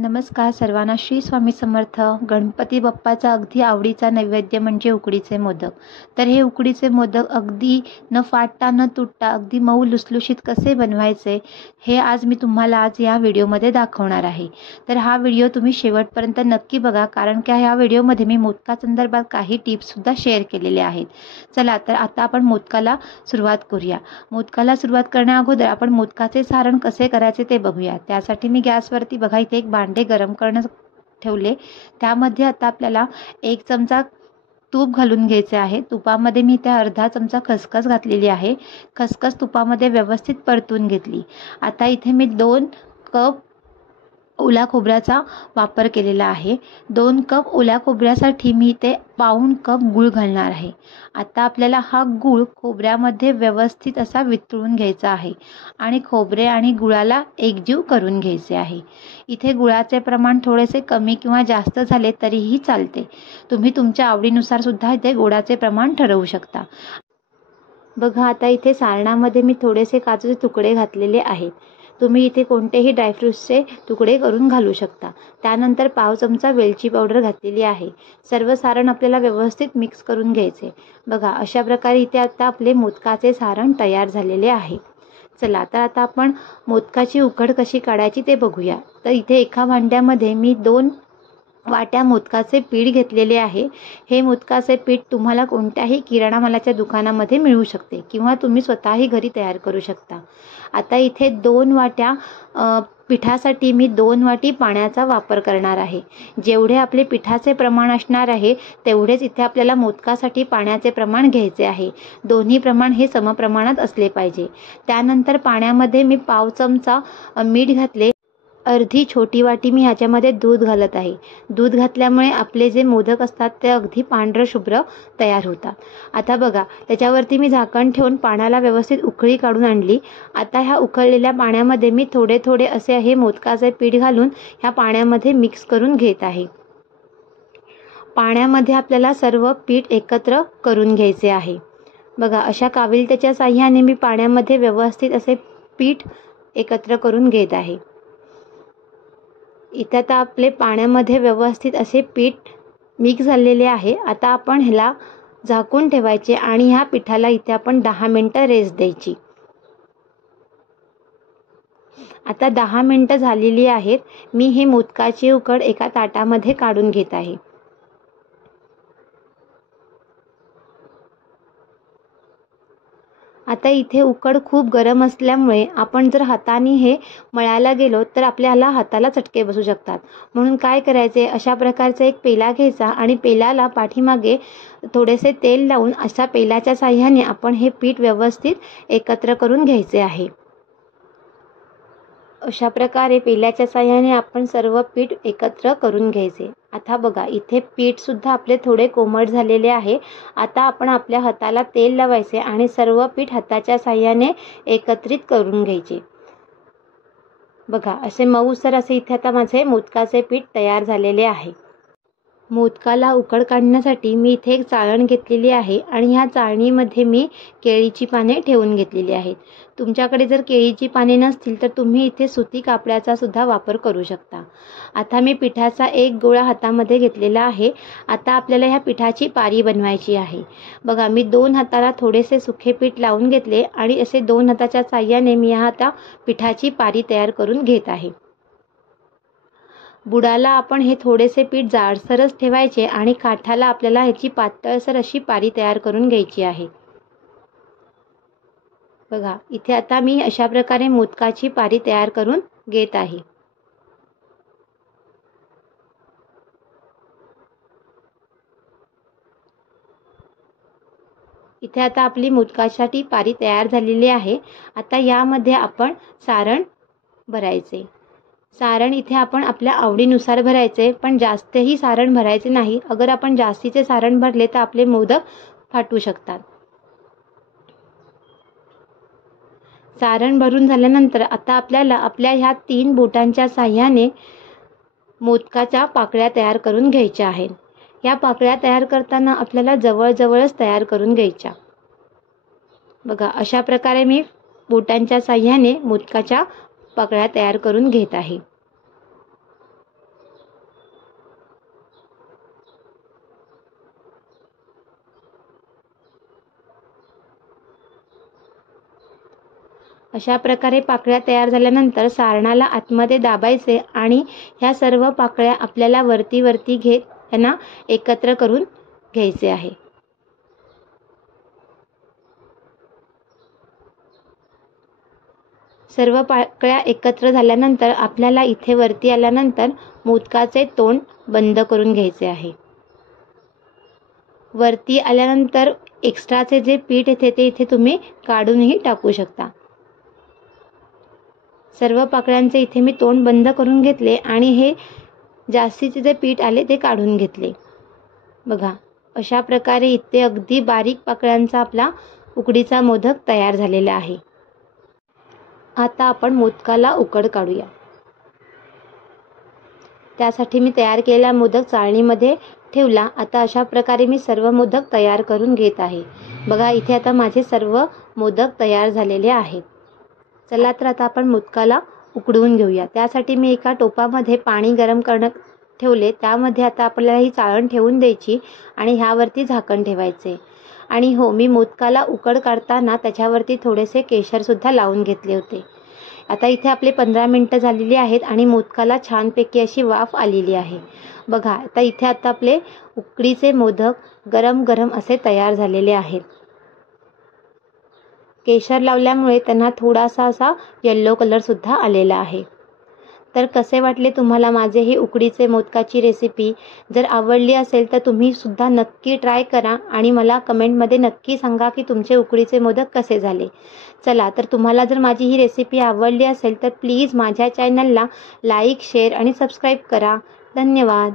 नमस्कार सर्वांना. श्री स्वामी समर्थ. गणपती बाप्पाचा अगदी आवडीचा नैवेद्य म्हणजे उकडीचे मोदक. तर हे उकडीचे मोदक अगदी न फाटता न तुटता अगदी मऊ लुसलुशीत कसे बनवायचे हे आज मी तुम्हाला या व्हिडिओमध्ये दाखवणार आहे. तर हा व्हिडिओ तुम्ही शेवटपर्यंत नक्की बघा, कारण की ह्या व्हिडिओमध्ये मी मोदकासंदर्भात काही टिप्ससुद्धा शेअर केलेल्या आहेत. चला तर आता आपण मोदकाला सुरुवात करूया. मोदकाला सुरुवात करण्या अगोदर आपण मोदकाचे सारण कसे करायचे ते बघूया. त्यासाठी मी गॅसवरती बघा इथे एक भांडे गरम करण्यास ठेवले. त्यामध्ये आता आपल्याला 1 चमचा तूप घालून घ्यायचे आहे. तुपामध्ये मी त्या अर्धा चमचा खसखस घातलेली आहे. खसखस तुपामध्ये व्यवस्थित परतून घेतली. आता इथे मी 2 कप ओला खोबऱ्याचा वापर केलेला आहे. 2 कप ओल्या खोबऱ्यासाठी मी इथे पाऊण कप गूळ घालणार आहे. आता आपल्याला हा गूळ खोबऱ्यामध्ये व्यवस्थित असा वितळून घ्यायचा आहे आणि खोबरे आणि गुळाला एकजीव करून घ्यायचे आहे. इथे गुळाचे प्रमाण थोडेसे कमी किंवा जास्त झाले तरीही चालते. तुम्ही तुमच्या आवडीनुसार सुद्धा इथे गोडाचे प्रमाण ठरवू शकता. बघा आता इथे सारणामध्ये मी थोडेसे काजूचे तुकडे घातलेले आहेत. तुम्ही इथे कोणतेही ड्रायफ्रूट्सचे तुकडे करून घालू शकता. त्यानंतर पाव चमचा वेलची पावडर घातलेली आहे. सर्व सारण आपल्याला व्यवस्थित मिक्स करून घ्यायचे. बघा अशा प्रकारे इथे आता आपले मोदकाचे सारण तयार झालेले आहे. चला तर आता आपण मोदकाची उकड कशी काढायची ते बघूया. तर इथे एका भांड्यामध्ये मी 2 वाट्या मोदकाचे पीठ घेतलेले आहे. हे मोदकाचे पीठ तुम्हाला कोणत्याही किराणा मालाच्या दुकानामध्ये मिळू शकते किंवा तुम्ही स्वतःही घरी तयार करू शकता. आता इथे 2 वाट्या पिठासाठी मी 2 वाटी पाण्याचा वापर करणार आहे. जेवढे आपले पिठाचे प्रमाण असणार आहे तेवढेच इथे आपल्याला मोदकासाठी पाण्याचे प्रमाण घ्यायचे आहे. दोन्ही प्रमाण हे समप्रमाणात असले पाहिजे. त्यानंतर पाण्यामध्ये मी पाव चमचा मीठ घातले. अर्धी छोटी वाटी मी ह्याच्यामध्ये दूध घालत आहे. दूध घातल्यामुळे आपले जे मोदक असतात ते अगदी पांढरं शुभ्र तयार होतात. आता बघा त्याच्यावरती मी झाकण ठेवून पाण्याला व्यवस्थित उकळी काढून आणली. आता ह्या उकळलेल्या पाण्यामध्ये मी थोडे थोडे असे हे मोदकाचे पीठ घालून ह्या पाण्यामध्ये मिक्स करून घेत आहे. पाण्यामध्ये आपल्याला सर्व पीठ एकत्र करून घ्यायचे आहे. बघा अशा काविलतेच्या साह्याने मी पाण्यामध्ये व्यवस्थित असे पीठ एकत्र करून घेत आहे. इथे आता आपले पाण्यामध्ये व्यवस्थित असे पीठ मिक्स झालेले आहे. आता आपण ह्याला झाकून ठेवायचे आणि ह्या पिठाला इथे आपण 10 मिनिटं रेस्ट द्यायची. आता 10 मिनिटं झालेली आहेत. मी हे मोदकाची उकड एका ताटामध्ये काढून घेत आहे. आता इथे उकड खूप गरम असल्यामुळे आपण जर हाताने हे मळायला गेलो तर आपल्याला हाताला चटके बसू शकतात. म्हणून काय करायचे, अशा प्रकारचा एक पेला घ्यायचा आणि पेल्याला पाठीमागे थोडेसे तेल लावून अशा पेल्याच्या साह्याने आपण हे पीठ व्यवस्थित एकत्र करून घ्यायचे आहे. अशा प्रकारे पेल्याच्या साह्याने आपण सर्व पीठ एकत्र करून घ्यायचे. आता बघा इथे पीठसुद्धा आपले थोडे कोमट झालेले आहे. आता आपण आपल्या हाताला तेल लावायचे आणि सर्व पीठ हाताच्या साह्याने एकत्रित करून घ्यायचे. बघा असे मऊसर असे इथे आता माझे मोदकाचे पीठ तयार झालेले आहे. मोदकाला उकड काढण्यासाठी मी इथे एक चाळण घेतलेली आहे आणि ह्या चाळणीमध्ये मी केळीची पाने ठेवून घेतलेली आहेत. तुमच्याकडे जर केळीची पाने नसतील तर तुम्ही इथे सुती कापडाचा सुद्धा वापर करू शकता. आता मी पिठाचा एक गोळा हातामध्ये घेतलेला आहे. आता आपल्याला ह्या पिठाची पारी बनवायची आहे. बघा मी 2 हाताला थोडेसे सुखे पीठ लावून घेतले आणि असे 2 हाताच्या साह्याने मी आता पिठाची पारी तयार करून घेत आहे. बुडाला आपण हे थोडेसे पीठ जाडसरच ठेवायचे आणि काठाला आपल्याला ह्याची पातळसर अशी पारी तयार करून घ्यायची आहे. बघा इथे आता मी अशा प्रकारे मोदकाची पारी तयार करून घेत आहे. इथे आता आपली मोदकासाठी पारी तयार झालेली आहे. आता यामध्ये आपण सारण भरायचे. सारण इथे आपण आपल्या आवडीनुसार भरायचे, पण जास्तही सारण भरायचे नाही. अगर आपण जास्तीचे सारण भरले तर आपले मोदक फाटू शकतात. सारण भरून झाल्यानंतर आता आपल्याला आपल्या ह्या 3 बोटांच्या साह्याने मोदकाच्या पाकळ्या तयार करून घ्यायच्या आहेत. या पाकळ्या तयार करताना आपल्याला जवळजवळच तयार करून घ्यायच्या. बघा अशा प्रकारे मी बोटांच्या साह्याने मोदकाच्या पाकळ्या तयार करून घेत आहे. अशा प्रकारे पाकळ्या तयार झाल्यानंतर सारणाला आतमध्ये दाबायचे आणि ह्या सर्व पाकळ्या आपल्याला वरती वरती घेत त्यांना एकत्र करून घ्यायचे आहे. सर्व पाकळ्या एकत्र झाल्यानंतर आपल्याला इथे वरती आल्यानंतर मोदकाचे तोंड बंद करून घ्यायचे आहे. वरती आल्यानंतर एक्स्ट्राचे जे पीठ येते ते इथे तुम्ही काढूनही टाकू शकता. सर्व पाकळ्यांचे इथे मी तोंड बंद करून घेतले आणि हे जास्तीचे जे पीठ आले ते काढून घेतले. बघा, अशा प्रकारे इथे अगदी बारीक पाकळ्यांचा आपला उकडीचा मोदक तयार झालेला आहे. आता आपण मोदकाला उकड काढूया. त्यासाठी मी तयार केलेला मोदक चाळणीमध्ये ठेवला. आता अशा प्रकारे मी सर्व मोदक तयार करून घेत आहे. बघा, इथे आता माझे सर्व मोदक तयार झालेले आहेत. चला तर आता आपण मोदकाला उकडवून घेऊया. त्यासाठी मी एका टोपामध्ये पाणी गरम करणं ठेवले. त्यामध्ये आता आपल्याला ही चाळण ठेवून द्यायची आणि ह्यावरती झाकण ठेवायचे. आणि हो, मी मोदकाला उकड काढताना त्याच्यावरती थोडेसे केशरसुद्धा लावून घेतले होते. आता इथे आपले 15 मिनटं झालेली आहेत आणि मोदकाला छानपैकी अशी वाफ आलेली आहे. बघा, आता आपले उकडीचे मोदक गरम गरम असे तयार झालेले आहेत. केशर लावल्यामुळे त्यांना थोडासा असा येल्लो कलरसुद्धा आलेला आहे. तर कसे वाटले तुम्हाला माझे ही उकडीचे मोदकाची रेसिपी? जर आवडली असेल तर तुम्ही सुद्धा नक्की ट्राय करा आणि मला कमेंटमध्ये नक्की सांगा की तुमचे उकडीचे मोदक कसे झाले. चला तर तुम्हाला जर माझी ही रेसिपी आवडली असेल तर प्लीज माझ्या चॅनलला लाईक, शेअर आणि सबस्क्राईब करा. धन्यवाद.